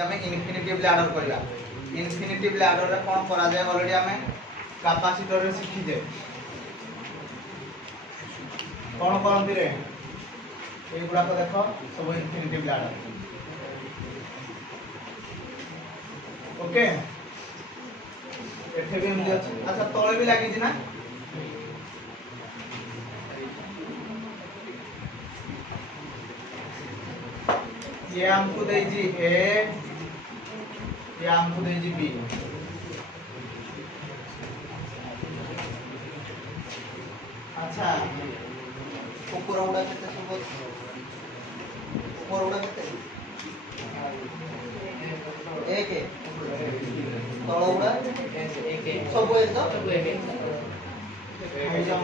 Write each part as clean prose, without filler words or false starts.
जे हमें इनफिनिटिवली ऑर्डर करबा इनफिनिटिवली ऑर्डर रे कोन करा जाय ऑलरेडी हमें कैपेसिटर रे सीखी जे कोन करंती रे ए गुडा को देखो सब इनफिनिटिवली ऑर्डर ओके एठे भी एमदी अछि अच्छा तळे भी लागि छि ना ये हमको दे जी ए ये हमको दे जी बी अच्छा ऊपर उड़ा केते सब ऊपर उड़ा केते एक है तळ उड़ा एक है सब एक तो सब एक है जाओ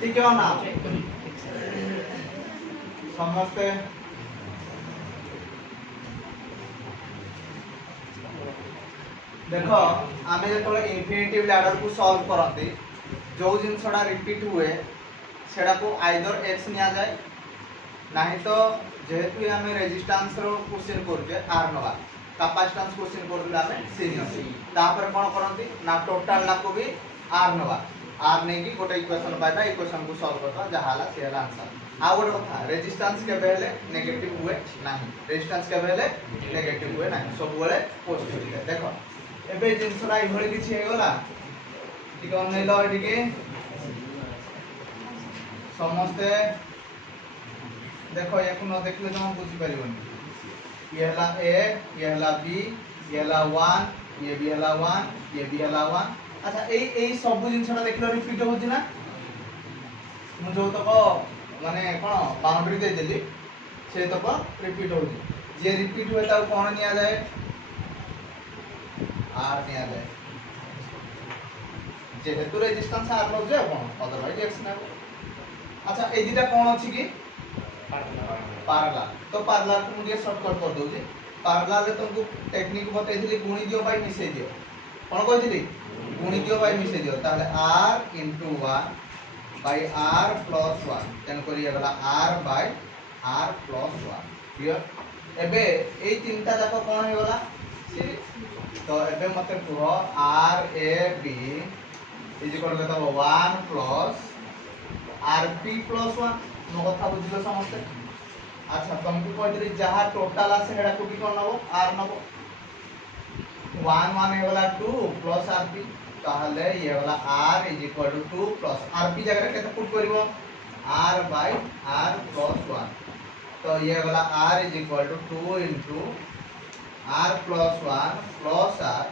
ठीक है ना समझते देखो आमे जतले इनफिनिटिव लैडर को सॉल्व करंती जो जिनसडा रिपीट हुए सेडा को आइदर x निया जाए नाही तो जेहेतु आमे रेजिस्टेंस रो क्वेश्चन करके r नवा कैपेसिटेंस क्वेश्चन करले आमे c निया तापर कोन करंती ना टोटल ला को भी r नवा r नै की गोटे इक्वेशन पाइबा इक्वेशन को सॉल्व करबा जहाला से आंसर आ गोटे कथा रेजिस्टेंस के बेले नेगेटिव हुए नाही रेजिस्टेंस के बेले नेगेटिव हुए नाही सब बेले पॉजिटिव है देखो एबे जिनसरा इ भଳି किछि हे गला ठीक अनै लो एटिके समस्ते देखो एक न देखले जम बुझी परिबनी ये हला a ये हला b ये हला 1 ये भी हला 1 ये भी हला 1 अच्छा एई सब जिनसरा देखलो रिपीट होछि ना मु जो तो माने कोन बाउंड्री दे देली से तो रिपीट होछि जे रिपीट हुए ता कोन निया जाए r निया जाए जेहेतु रेजिस्टेंस r लो जाए कोन अदरवाइज x ना अच्छा ए दिटा कोन अछि की पैरेलल तो पैरेलल को मुझे शॉर्टकट कर दउ जे पैरेलल रे तुमको टेक्निक बतै दिली गुणी दियो बाय मिसै दियो कोन कहि दिली गुणी दियो बाय मिसै दियो ताले r 1 by r plus 1 तेन करी गला r by r plus 1 clear एबे ए तीनटा जाको कोन हे गला सीरीज तो एबे मते कह r a b is equal to 1 plus r p plus 1 नो कथा बुझिलो समस्त अच्छा तुमको कहतरी जहा टोटल आसे हेडा को भी कोन नबो r नबो 1 1 हे गला 2 plus r p ताहले ये वाला r is equal to 2 plus rp जगह केते पुट करबो r बाय r प्लस 1 तो ये वाला r is equal to 2 into r plus 1 plus r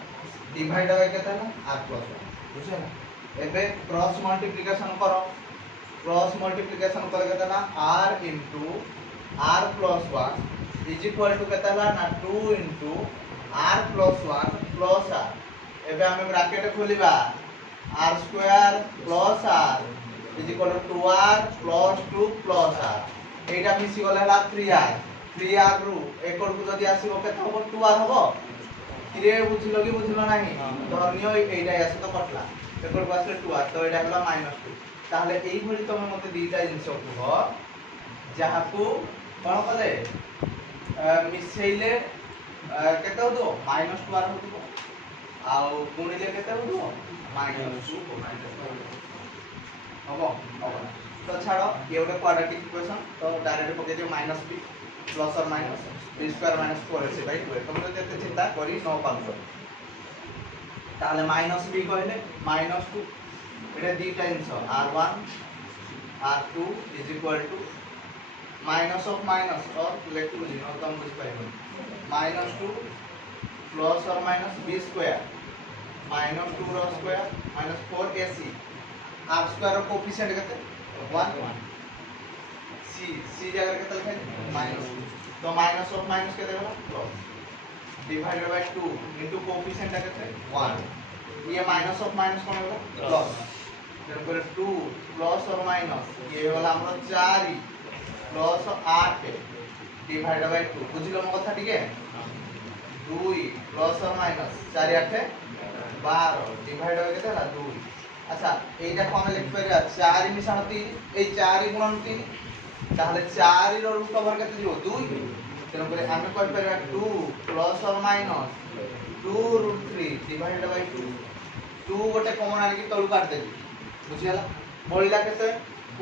divide by केते ना r प्लस 1 बुझे ना एबे क्रॉस मल्टीप्लिकेशन करो क्रॉस मल्टीप्लिकेशन करे केते ना r into r plus 1 is equal to केते ना 2 into r plus 1 plus r एबे हमें ब्रैकेट खोलिबा r square plus r is equal to 2r plus 2 plus r एटा मिसी गला हला 3r रु एकड़ को जदी आसीबो केते हो 2r होबो किरे बुझिलो कि बुझिलो नाही धरनियो एटा आसे तो कटला एकड़ को आसे 2r तो एटा हला -2 ताहले एई भली तमे मते दीटा जिंस कुह जहा को कोन कले मिसेइले केते हो दो -2r होतो आउ गुणिले केते हो -2 हबो तो छाड़ो ये गोटे क्वाड्रेटिक इक्वेशन तो डायरेक्ट पके दियो -b प्लस और minus b square minus 4ac/2 तुम तो जते चिंता करी न पाबो ताले -b कहले -2 एटा the times r1 r2 is equal to minus of minus और लेखु जी और तुम बुझ पाइबो -2 प्लस और माइनस b स्क्वायर -2 रो स्क्वायर -4ac r स्क्वायर रो कोएफिशिएंट केते 1 c जगह केते लिखे -2 तो माइनस ऑफ माइनस केते होला plus divided by 2 into coefficient केते 1 ये माइनस ऑफ माइनस कोन होला प्लस फिर 2 प्लस और माइनस ये होला हमरो 4 प्लस 8 डिवाइडेड बाय 2 बुझिलो म कथा ठीक है 2 प्लस और माइनस 4 8 12 डिवाइड हो केते होला 2 अच्छा एटा कोन लिख परिया 4 मिसा 3 ए 4 गुणन 3 ताहले 4 रो रूट ओवर केते दियो 2 तेनो करे आमे कहि परबा 2 प्लस और माइनस 2 रूट 3 डिवाइडेड बाय 2 2 गोटे कॉमन आनि तळु काट देबी बुझियाला बळिला केते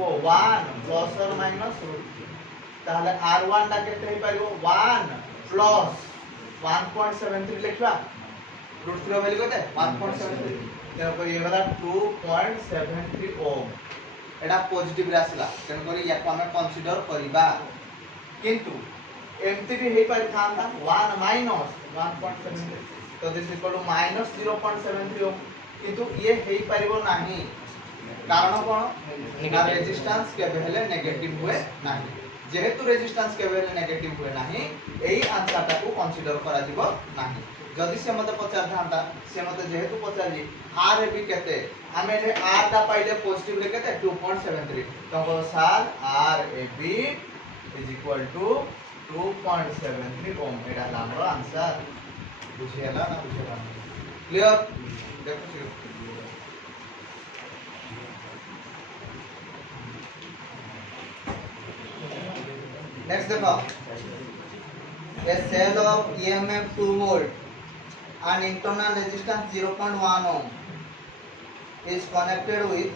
1 प्लस और माइनस रूट 3 ताहले r1 टा केते हे पारिबो 1 प्लस 1.73 लिखवा रूट 3 वैल्यू केते 1.73 तेनो करे ये वाला 2.73 ओम एटा पॉजिटिव रे आसला तेन करी या को हमें कंसीडर करिबा किंतु एमती भी हे पारि थांता 1 माइनस 1.73 तो दिस इक्वल टू माइनस 0.73 ओम किंतु ये हे पारिबो नाही कारण कोन ना रेजिस्टेंस के बेहले नेगेटिव हुए नाही जेहेतु रेजिस्टेंस के बेहले नेगेटिव हुए नाही एही आंसर टा को कंसीडर करा जिवो नाही जदि से मते पचार थांता से मते जेहेतु पचारली आर ए बी केते हमें जे आर दा पाइले पॉजिटिव रे केते 2.73 तो को सार R A B is equal to 2.73 ओम एटा हमरो आंसर बुझियला ना बुझियला क्लियर देखो नेक्स्ट देखो a cell of EMF 2 volt and internal resistance 0.1 ohm is connected with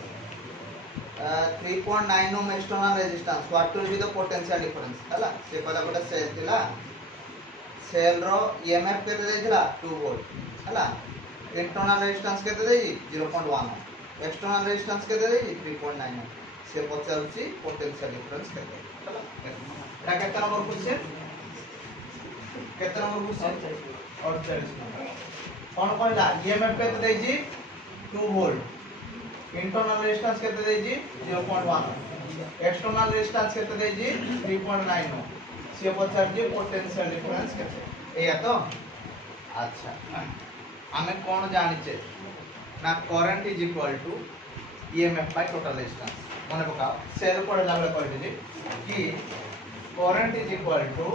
3.9 ohm external resistance. What will be the potential difference? हला से पहला गोटे सेल थिला सेल रो EMF केते देथिला 2 volt हला इंटरनल रेजिस्टेंस केते देई 0.1 ohm एक्सटर्नल रेजिस्टेंस केते देई 3.9 ohm से पचाउची पोटेंशियल डिफरेंस केते हला एटा केते नंबर क्वेश्चन केते नंबर क्वेश्चन 48 नंबर कोन कहला ईएमएफ केते देई जी 2 वोल्ट इंटरनल रेजिस्टेंस केते देई जी 0.1 एक्सटर्नल रेजिस्टेंस केते देई जी 3.9 ओम से पचार जी पोटेंशियल डिफरेंस केते एया तो अच्छा हमें कोन जानि छे ना current is equal to EMF by total resistance मने पकाओ सेल पढला बेले कहि दिली कि current is equal to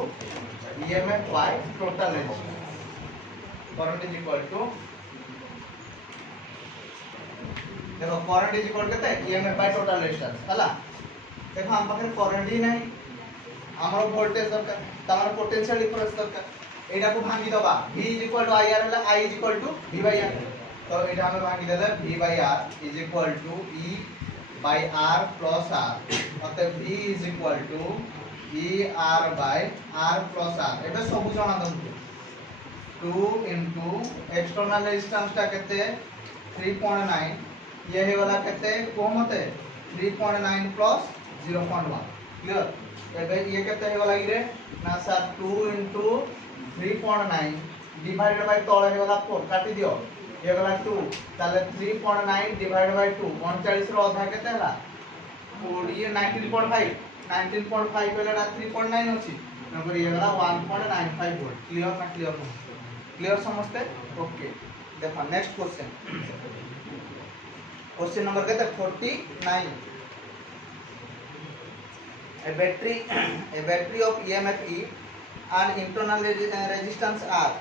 EMF by total resistance. Current is equal to देखो current is equal केते EMF by total resistance हला देखो हम पाखे करंट ही नहीं हमरो वोल्टेज दरकार तमर पोटेंशियल डिफरेंस दरकार एटा को भांगी दबा V is equal to IR हला I is equal to V by R तो एटा हमें भांगी देले V by R is equal to E by R plus R मतलब V is equal to E R by R plus R एबे सब जणा दंतु 2 into external resistance ता केते 3.9 ये हे वाला केते को मते 3.9 plus 0.1 क्लियर एबे ये केते हे वाला रे ना सर 2 into 3.9 डिवाइडेड बाय तळे हे वाला 4 काटी दियो ये वाला 2 ताले 3.9 डिवाइडेड बाय 2 39 रो आधा केते हला 40 19.5 19.5 पहले 3.9 अछि नंबर ये वाला 1.95 वोल्ट क्लियर ना क्लियर क्लियर समझते ओके देखो नेक्स्ट क्वेश्चन क्वेश्चन नंबर कहते 49 a battery of EMF E and internal resistance R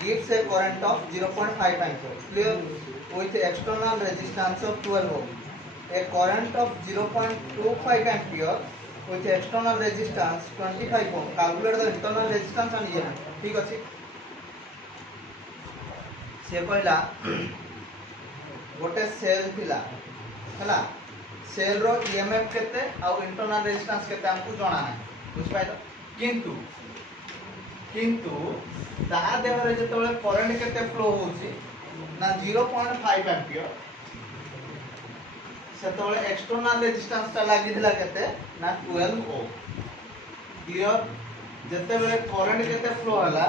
gives a current of 0.5 ampere clear with external resistance of 12 ohm a current of 0.25 ampere with external resistance 25 ohm calculate the internal resistance and EMF ठीक अछि से कहला गोटे cell थिला हला cell row EMF केते आ internal resistance केते हमकु जणा नै बुझ पाइलो किंतु ता देह रे जतबे करंट केते फ्लो होउची ना 0.5 एम्पियर सेतबे एक्सटर्नल रेजिस्टेंस ता लागि दिला केते ना 12 ओम क्लियर जतबे करंट केते फ्लो हला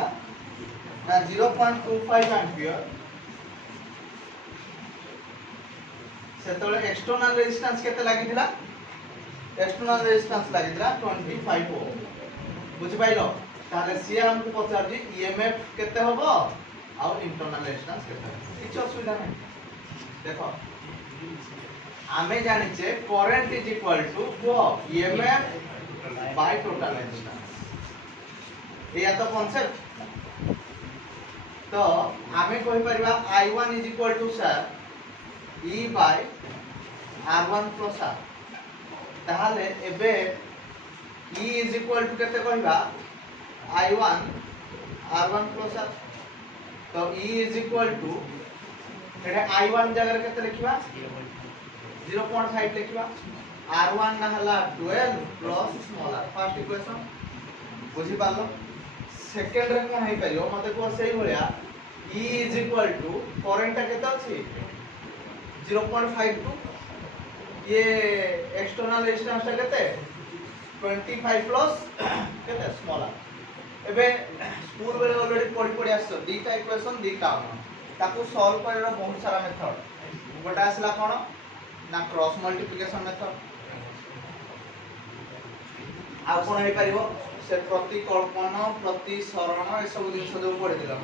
ना 0.25 एम्पियर सेतबे एक्सटर्नल रेजिस्टेंस केते लागि दिला एक्सटर्नल रेजिस्टेंस लागि दिला 25 ओम बुझ पाइलो ताले सी हमको पचार जी ईएमएफ केते होबो आ इंटरनल रेजिस्टेंस केते किछ असुविधा नै देखो हमें जानि छे करंट इज इक्वल टू को ईएमएफ बाय टोटल रेजिस्टेंस एया तो कांसेप्ट तो हमें कहि परबा I1 is equal to sir E by R1 plus R ताहले एबे E इज इक्वल टू केते कहबा I1 R1 प्लस R तो E is equal to Etah I1 जगह केते लिखबा 0.5 लिखबा R1 ना हला 12 plus small r first equation बुझी पालो सेकंड रे कोन हे परियो मते को सही भलिया E is equal to current केते अछि 0.52 ये एक्सटर्नल रेजिस्टेंस ता केते 25 प्लस केते स्मॉल r एबे स्कूल बेले ऑलरेडी पढ़ी आसो दीटा इक्वेशन दीटा ताकू सॉल्व करर बहुत सारा मेथड गोटा आसला कोन ना क्रॉस मल्टीप्लिकेशन मेथड आ कोन हे परिबो से प्रतिकल्पन प्रतिसरण ए सब जिंस जो पढ़ी दिला म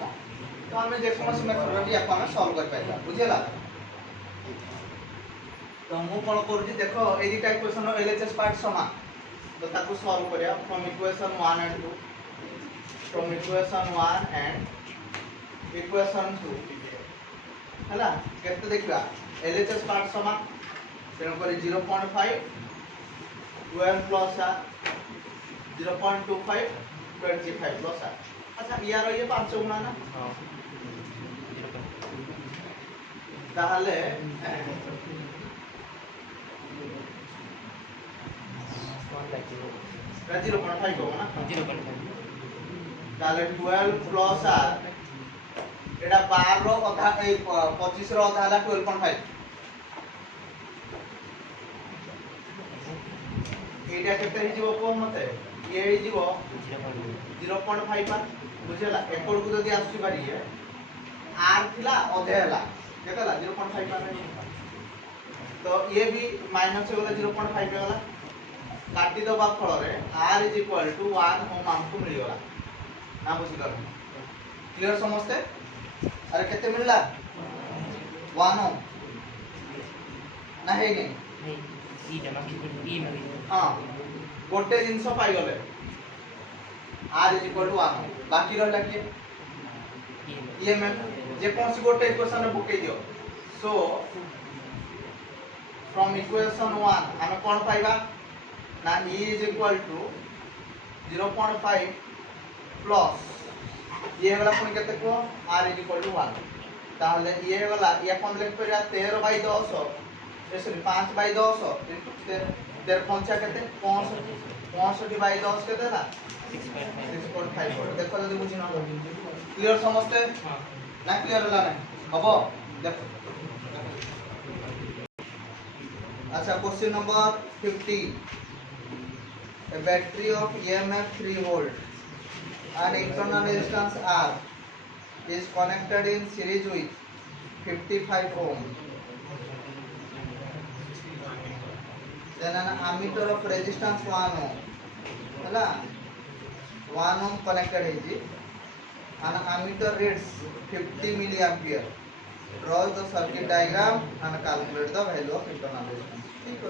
तो हमें जे कोन मेथड रे या हम सॉल्व कर पाइला बुझिला तो मु कोन करू देखो ए दीटा इक्वेशन रो एलएचएस पार्ट समान तो ताकू सॉल्व करिया from equation 1 and 2 from equation 1 and equation 2 हला केते देखबा एलएचएस पार्ट समान तेन पर 0.5 12 प्लस r 0.25 25 प्लस r अच्छा यार ये 5 गुना ना हां ताहले 0.5 हो ना 0.5 ताले 12 प्लस r एडा 12 रो आधा ए 25 रो आधा हला 12.5 एटा केते हि जीवो को मते ये हि जीवो 0.5 पर बुझला एकड़ को जदी आसु पारी है r थिला अधे हला केतला 0.5 पर तो ये भी माइनस हो गला 0.5 गला काटी दबा फल रे r = 1 ओम हमको मिल गला ना बुझी कर क्लियर समझते अरे केते मिलला 1 ओम ना है नहीं ई जमा ई मिल हां गोटे जिंस पाई गले r = 1 बाकी रहला के ईएमएफ जे कोन सी गोटे इक्वेशन रे पकई दियो सो फ्रॉम इक्वेशन 1 हम कोन पाइबा ना E = 0.5 प्लस ये वाला कोन केते को r = 1 ताहले ये वाला या कोन लिख परिया 13/10 सॉरी 5/10 इनटू 13 पंचा केते 65/10 केते ना 6.5 देखो जदी बुझी न क्लियर समझते हां ना क्लियर होला ना हबो देखो अच्छा question number 15 a battery of EMF 3 volt and internal resistance R is connected in series with 55 ohm. Then an ammeter of resistance 1 ohm. Hala 1 ohm connected है an ammeter reads 50 milliampere. Draw the circuit diagram and calculate the value of internal resistance. ठीक है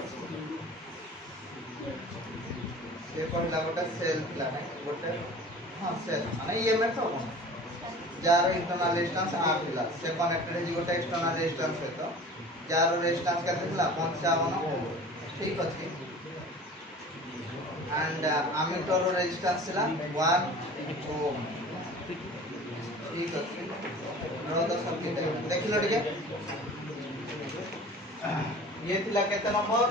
ये पहला गोटा cell थिला नै गोटे हां सेल माने ईएमएफ तो कोन जार इंटरनल रेजिस्टेंस R थिला से कनेक्टेड है गोटे एक्सटर्नल रेजिस्टेंस है तो जार रेजिस्टेंस केते थिला 55 ओम ठीक अछि एंड अमीटर रेजिस्टेंस थिला 1 ओम ठीक अछि ड्रॉ द सर्किट देखिलो ठीक ये थिला केते नंबर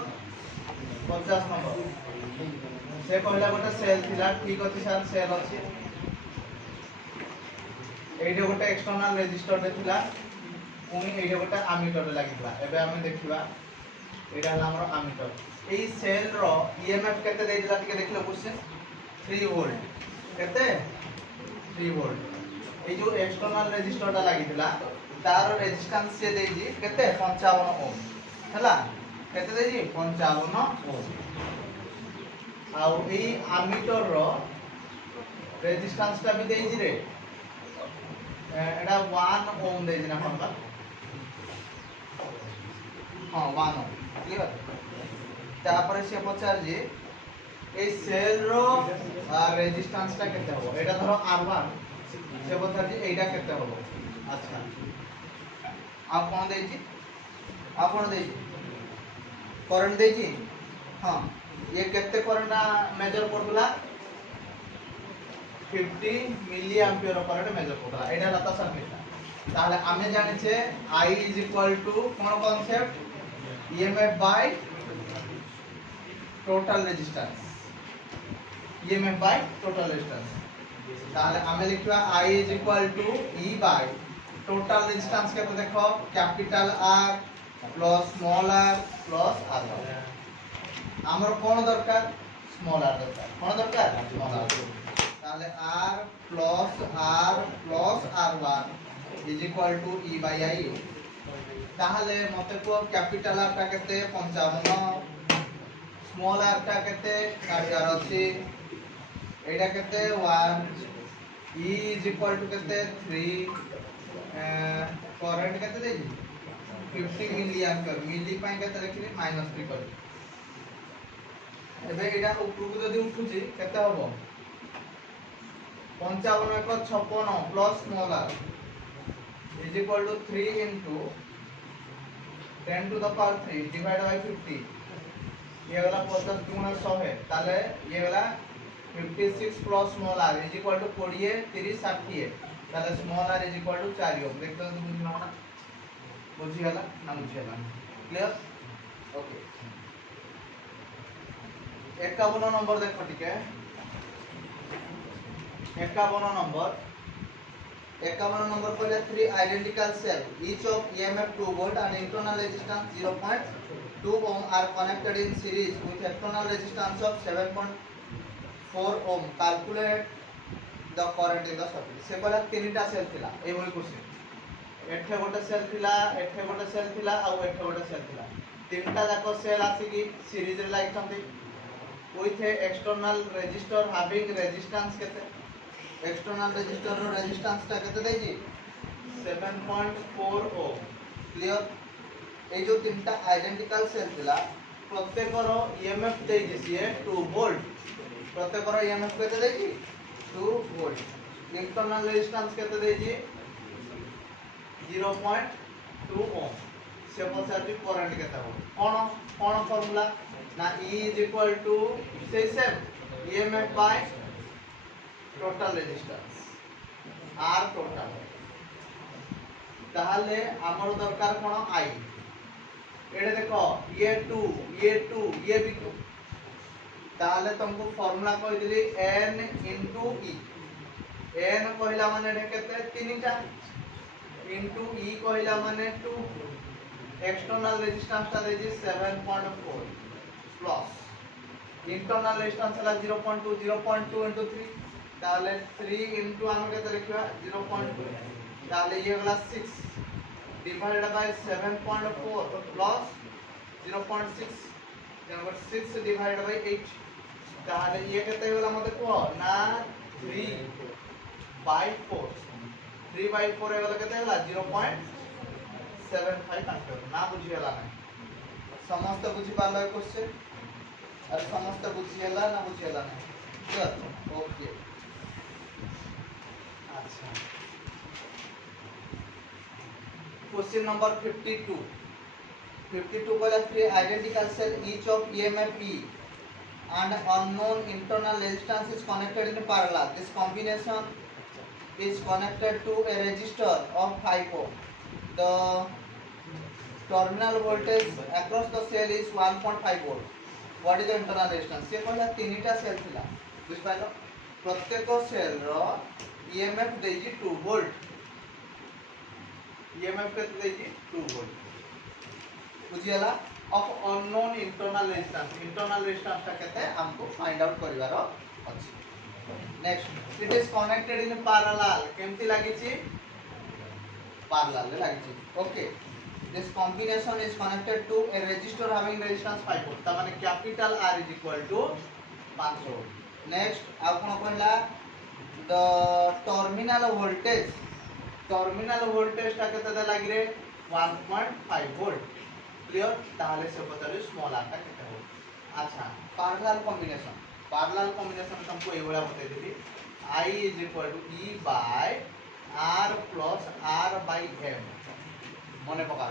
50 नंबर से कहला गोटे सेल थिला ठीक अछि सर सेल अछि एइडे गोटे एक्सटर्नल रेजिस्टर रे थिला पुनी एइडे गोटे अमीटर रे लागितला एबे हम देखिबा एडा हला हमर अमीटर एई सेल रो ईएमएफ केते देइला ठीक देखिलो क्वेश्चन 3 वोल्ट केते 3 वोल्ट ए जो एक्सटर्नल रेजिस्टर ता लागितला तार रेजिस्टेंस से देइजी केते 55 ओम हला केते देइजी 55 ओम आउ ए अमीटर रो रेजिस्टेंस ता भी देइजी रे एडा 1 ओम देइजी ना हमका हां 1 ओम क्लियर तापर से पचार जे ए सेल रो रेजिस्टेंस ता केते हो एडा धरो R1 से पचार जे एडा केते हो अच्छा आ कोन देइजी करंट देइजी हां ये केते करंट मेजर करथला 50 मिली एम्पियर करंट मेजर करथला एटा लता सर्किट ताले आमे जानिछे I इज इक्वल टू कोन concept EMF by total resistance EMF by total resistance ताले आमे लिखवा I is equal to E by total resistance केते देखो capital R plus small r plus r हमर कोन दरकार स्मॉल r दरकार कोन दरकार स्मॉल r ताले r plus r1 is equal to E bye I ताहले मते को कैपिटल R टा केते 55 स्मॉल r टा केते 60 अछि एटा केते 1 E इज इक्वल टू केते 3 करंट केते देजी 50 मिली एम्पियर मिली पाए केते लिखली -3 कर एबे एटा उपरु जदी उठुची केते हबो 55 एक 56 plus small r is equal to 3 into 10 to the power 3 divided by 50 ये वाला 50 गुणा 100 है ताले ये वाला 56 plus small r is equal to 20 30 60 ताले small r is equal to 4 ohm देखते हो बुझी ना बुझी गला ना बुझी गला क्लियर ओके 51 नंबर देखो ठीक है 51 नंबर पहले 3 identical cell each of EMF 2 volt and internal resistance 0.2 ohm are connected in series with external resistance of 7.4 ohm calculate the current in the circuit से पहले तीनटा सेल थिला ए बोली क्वेश्चन एठे गोटे सेल थिला एठे गोटे सेल थिला आ एठे गोटे सेल थिला तीनटा जाको सेल आसी की सीरीज रे लाइक छथि with external resistor having resistance केते एक्सटर्नल रेजिस्टर रो रेजिस्टेंस ता केते देजी 7.4 ओम क्लियर ए जो तीनटा आइडेंटिकल सेल थिला प्रत्येक रो ईएमएफ देजी सीए 2 वोल्ट प्रत्येक रो ईएमएफ केते देजी 2 वोल्ट इंटरनल रेजिस्टेंस केते देजी 0.2 ओम से पछाती करंट केते हो कोन फार्मूला ना E is equal to say same EMF by total resistance R total ताहले हमर दरकार कोन I एडे देखो ये 2 ये भी 2 ताहले तुमको फार्मूला कहि दिली N into E N कहला माने केते तीनटा into E कहला माने 2 एक्सटर्नल रेजिस्टेंस ता देजी 7.4 प्लस इंटरनल रेजिस्टेंस हला 0.2 into 3 ताले 3 into हम केते लिखबा 0.2 ताले ये वाला 6 divided by 7.4 plus 0.6 number 6 divided by 8 ताले ये केते वाला मते को ना 3/4 3/4 वाला केते वाला 0.75 एम्पियर ना बुझियला ना समस्त बुझी पालो क्वेश्चन अरे समस्त बुझियला ना बुझियला ना क्लियर ओके अच्छा क्वेश्चन नंबर 52 बोला 3 identical cell each of EMF E and unknown internal resistance is connected in parallel this combination is connected to a resistor of 5 ohm the terminal voltage across the cell is 1.5 volt what is the internal resistance से कहला तीनटा cell थिला बुझ पाइलो प्रत्येक cell रो EMF देजी 2 volt EMF के देजी 2 वोल्ट बुझियला ऑफ अननोन इंटरनल रेजिस्टेंस ता केते हमको फाइंड आउट करिवार अछि next it is connected in parallel केमति लागि छि पैरेलल लागि छि okay this combination is connected to a resistor having resistance 5 ohm ता माने capital R is equal to 5 ohm next आ कोन कहला the terminal voltage ता केते लागि रे 1.5 volt क्लियर ताले से बताले स्मॉल r ता केते हो अच्छा पैरेलल कॉम्बिनेशन हमको ए वाला बता देबी I is equal to E by R plus R by M মনে পকা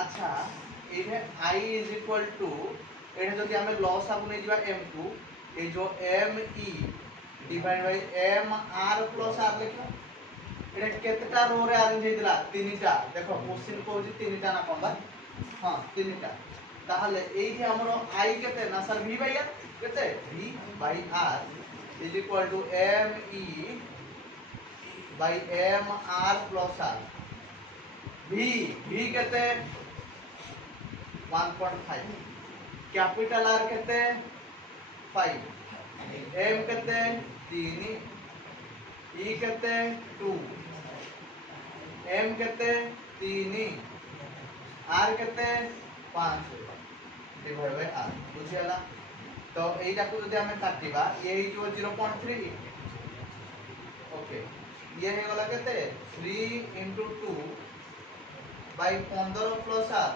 अच्छा इने I is equal to एटा जदि हमें लॉस आगु नै जिबा m2 ए जो me divide by m r plus r लिखो एटा केतेटा रो रे अरेंज हेदिला तीनटा देखो क्वेश्चन कहूची तीनटा ना कोन बा हां तीनटा ताहले एई जे हमरो i केते ना सर v बाय r केते v bye r is equal to me by m r plus r v केते 1.5 कैपिटल r केते 5 m केते 3 e केते 2 m केते 3 r केते 5 डिवाइड बाय r बुझियाला तो एटा को जदि हमें काटिबा ये ही जो 0.3 ओके ये हे गला केते 3 2 बाय 15 प्लस r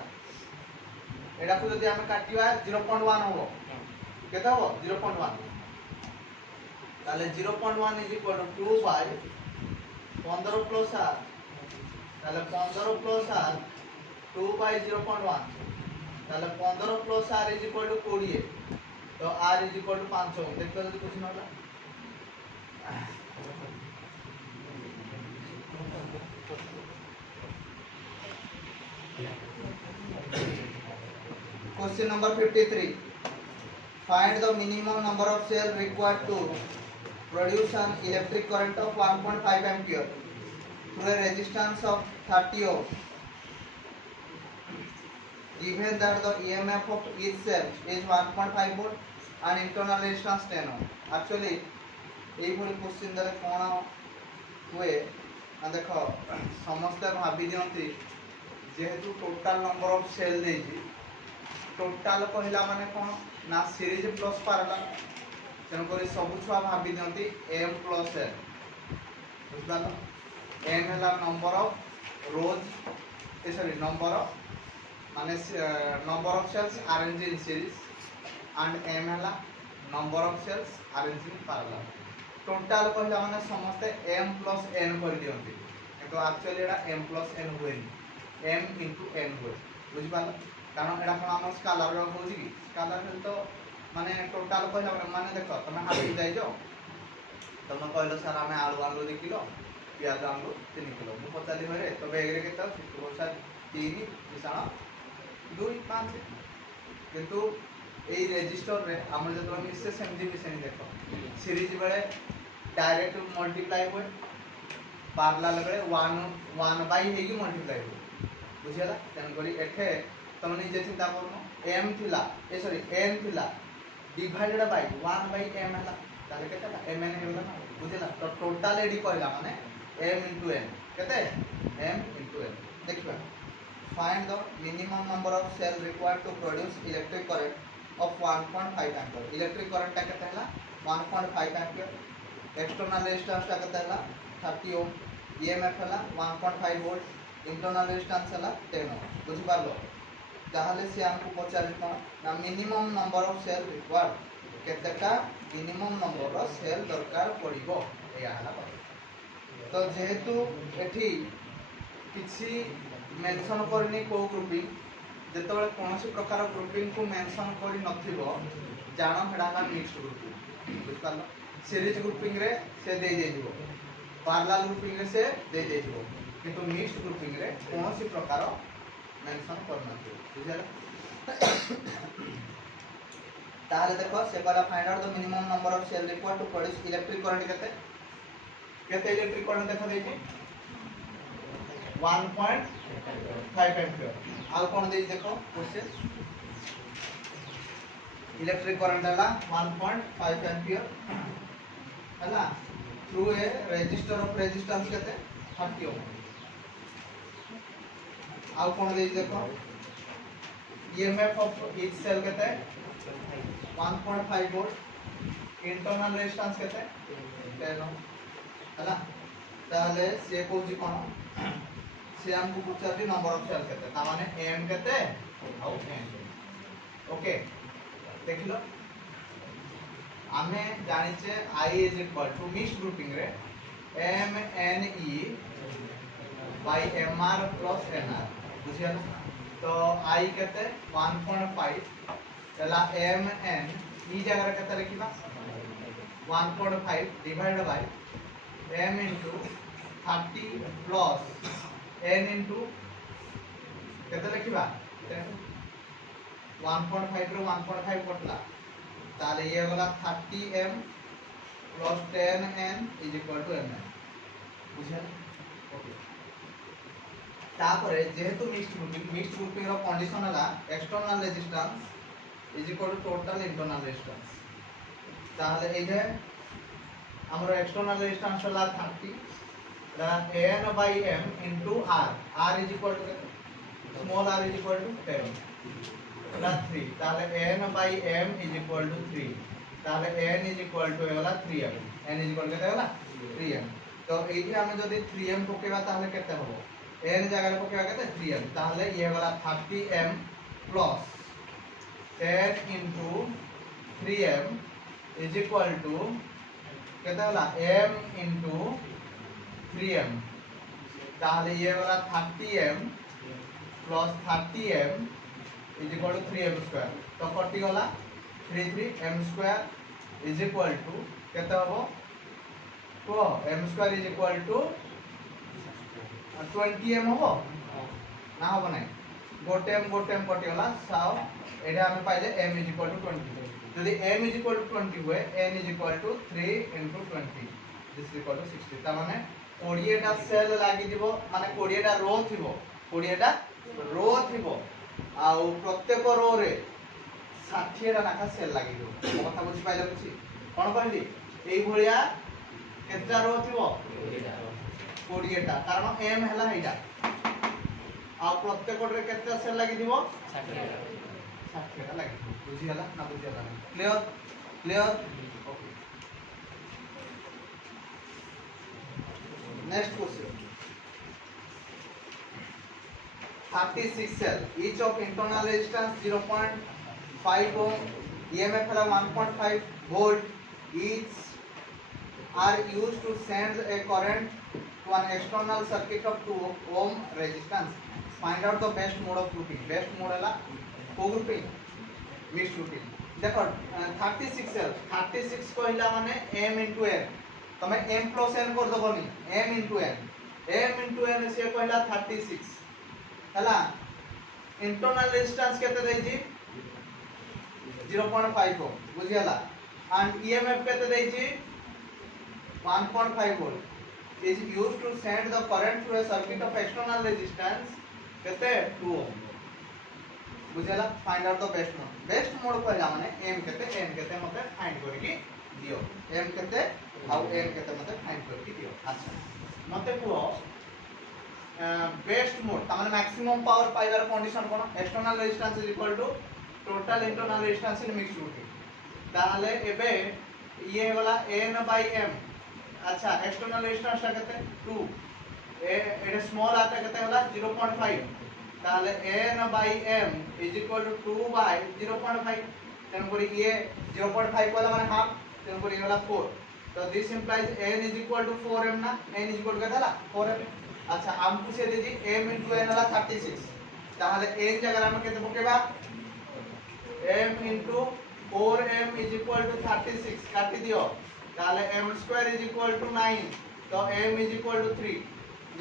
एटा को जदि हमें काटिबा 0.1 होबो केते होबो 0.1 ताले 0.1 is equal to 2 by 15 plus r ताले 15 प्लस r 2 बाय 0.1 ताले 15 plus r is equal to 20 तो r is equal to 5 ohm देखो जल्दी कुछ ना होला question number 53 find the minimum number of cells required to produce an electric current of 1.5 ampere through a resistance of 30 ohm given that the EMF of each cell is 1.5 volt and internal resistance 10 ohm actually এই ভଳି question दरे कोन हुए ना देखो समस्त भाबी दियंती जेहेतु total number of cell देजी टोटल कहला माने कोन ना सीरीज प्लस पैरेलल तेन करी सब छुआ भाबी दियंती m प्लस n बुझबालो n हला number of rows sorry number of माने number of cells arrange in series and m हला number of cells arrange in parallel total कहला माने समस्त m प्लस n कर दियंती तो एक्चुअली एटा m plus n हुएनी m into n हुए बुझबालो कारण एटा कोन हमर स्केलर रो होजी कि स्केलर हेल तो माने टोटल कहला माने देखो तमे हाथी जाई जाओ तमे कहलो सर हमें आलू आलू 2 किलो प्याज आलू 3 किलो मु पचाली भरे तो बैग रे केता तो सर 3 मिसाण 2 5 किंतु एई रजिस्टर रे हमर जतो मिसे सेमदी मिसेनी देखो सीरीज बेले डायरेक्ट मल्टीप्लाई होय पैरेलल बेले 1 बाय हेगी मल्टीप्लाई होय बुझियाला तन करी एठे तुम निजे चिंता करनो m थिला ए सॉरी n थिला डिवाइडेड बाय 1 बाय m हला ताले केतेटा mn हेला ना बुझिला तो टोटल एडी कहला माने m into n केते m into n देखिबा find the minimum number of cell required to produce electric current of 1.5 ampere electric current ता केते हला 1.5 एम्पीयर एक्सटर्नल रेजिस्टेंस ता केते हला 30 ओम emf हला 1.5 वोल्ट इंटरनल रेजिस्टेंस हला 10 ओम बुझि पारलो ताहले से हमको पचारि कोन ना minimum number of cell required केतेटा मिनिमम नंबर ऑफ सेल दरकार पड़िबो या हला तो जेहेतु एठी किछि मेंशन करनी को ग्रुपिंग जेतबे कोनोसी प्रकार ग्रुपिंग को मेंशन करि नथिबो जानो हेडा का मिक्स्ड ग्रुपिंग बुझ पालो सीरीज ग्रुपिंग रे से दे देजिवो पैरेलल ग्रुपिंग रे से दे देजिवो किंतु मिक्स्ड ग्रुपिंग रे कोनोसी प्रकार मेंशन करना बुझिया ताहले देखो से कहला find out the minimum number of cell required to produce electric current केते इलेक्ट्रिक करंट देखा देछि 1.5 एम्पीयर आउ कोन देछि देखो क्वेश्चन इलेक्ट्रिक करंट हला 1.5 एम्पीयर हला through a resistor of resistance केते 30 ओम आउ कोन देछि देखो ईएमएफ ऑफ ईच सेल केते 1.5 वोल्ट इंटरनल रेजिस्टेंस केते 10 ओम हला ताले से कोजी कोन से हमको पूछाती नंबर ऑफ सेल केते ता माने m केते आउ n ओके देखलो आमे जानिचे i is equal to mixed grouping रे m n e by mr plus nr बुझिया तो i केते 1.5 एला m n ई जगह केते लिखिबा 1.5 divide by m into 30 plus n into केते लिखिबा 1.5 रो 1.5 कटला ताले ये वाला 30m plus 10n is equal to mn बुझल ओके तापरे जेहेतु मिक्स्ड ग्रुपिंग रो कंडीशन हला external resistance is equal to total internal resistance ताले ए जे हमरो एक्सटर्नल रेजिस्टेंस हला 30 रा n by m into r is equal to small r is equal to 10 रा 3 ताले n by m is equal to 3 ताले n इज इक्वल टू होला 3m n is equal केते होला 3m तो एठी हम जदी 3m पकेबा ताले केते होबो n जगह रे पकेबा केते 3m ताले ये वाला 30m plus 10 into 3m is equal to केते होला m into 3m ताले ये वाला 30m plus 30m is equal to 3m square तो कटि गला 3m square is equal to केते होबो तो m square is equal to 20m हो ना हो नै गोटेम कटि गला साउ एडा हम पाइले m इज इक्वल टू 20 यदि m इज इक्वल टू 20 हुए n is equal to 3 into 20 this is equal to 60 ता माने 20 टा सेल लागि दिबो माने 20 टा रो थिबो 20 टा रो थिबो आ प्रत्येक रो रे 60 टा नाका सेल लागि दिबो कथा बुझि पाइले बुझि कोन कहली एई भलिया केतना रो थिबो 20 टा कारण m हला हेटा आ प्रत्येक रे केतना सेल लागि दिबो 60 टा लागि बुझि हला ना बुझि हला clear okay next question 36 cell each of internal resistance 0.5 ohm emf hela 1.5 volt each are used to send a current to an external circuit of 2 ohm resistance find out the best mode of grouping best mode hela co grouping mixed grouping देखो 36 cell 36 कहला माने m into n तमे m plus n कर दबनी m into n से कहला 36 हला internal resistance केते देई जी 0.5 ओम बुझियाला एंड ईएमएफ केते देई जी 1.5 volt is used to send the current through a circuit of external resistance केते 2 ओम बुझियाला find out the best mode कहला माने m केते n केते मते फाइंड करके दियो m केते आ n केते मते फाइंड करके दियो अच्छा मते को बेस्ट मोड तमाने मैक्सिमम पावर पाइबार कंडीशन कोन external resistance is equal to total internal resistance in mixed grouping ताले एबे ये वाला n by m अच्छा एक्सटर्नल रेजिस्टेंस केते 2 एटा स्मॉल आटा केते होला 0.5 ताले n by m is equal to 2 by 0.5 तन करी ये 0.5 वाला माने हाफ तन करी वाला 4 तो this implies n is equal to 4m ना n इज इक्वल केते होला 4m अच्छा हम पूछे दीजिए m into n वाला 36 ताहले n जगह हम केते पकेबा m into 4m is equal to 36 काटी दियो ताहले m square is equal to 9 तो m is equal to 3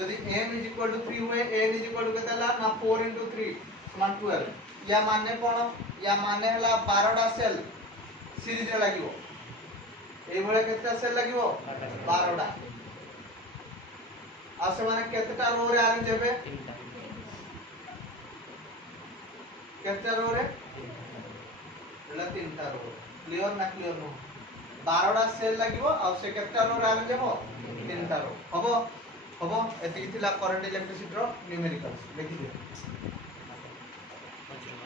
यदि m is equal to 3 हुए n is equal to केते ला ना 4 into 3 समान 12 या माने कोन या माने हला 12 टा सेल सीरीज रे लागिवो एई भले केते सेल लागिवो 12 टा आ से माने केतेटा रो रे अरेंज हेबे केतेटा रो रे एला तीनटा रो क्लियर ना क्लियर नो 12 टा सेल लागिवो आ से केतेटा रो रे अरेंज हेबो तीनटा रो हबो एतिकी थिला करंट इलेक्ट्रिसिटी रो न्यूमेरिकल्स लिखि दियो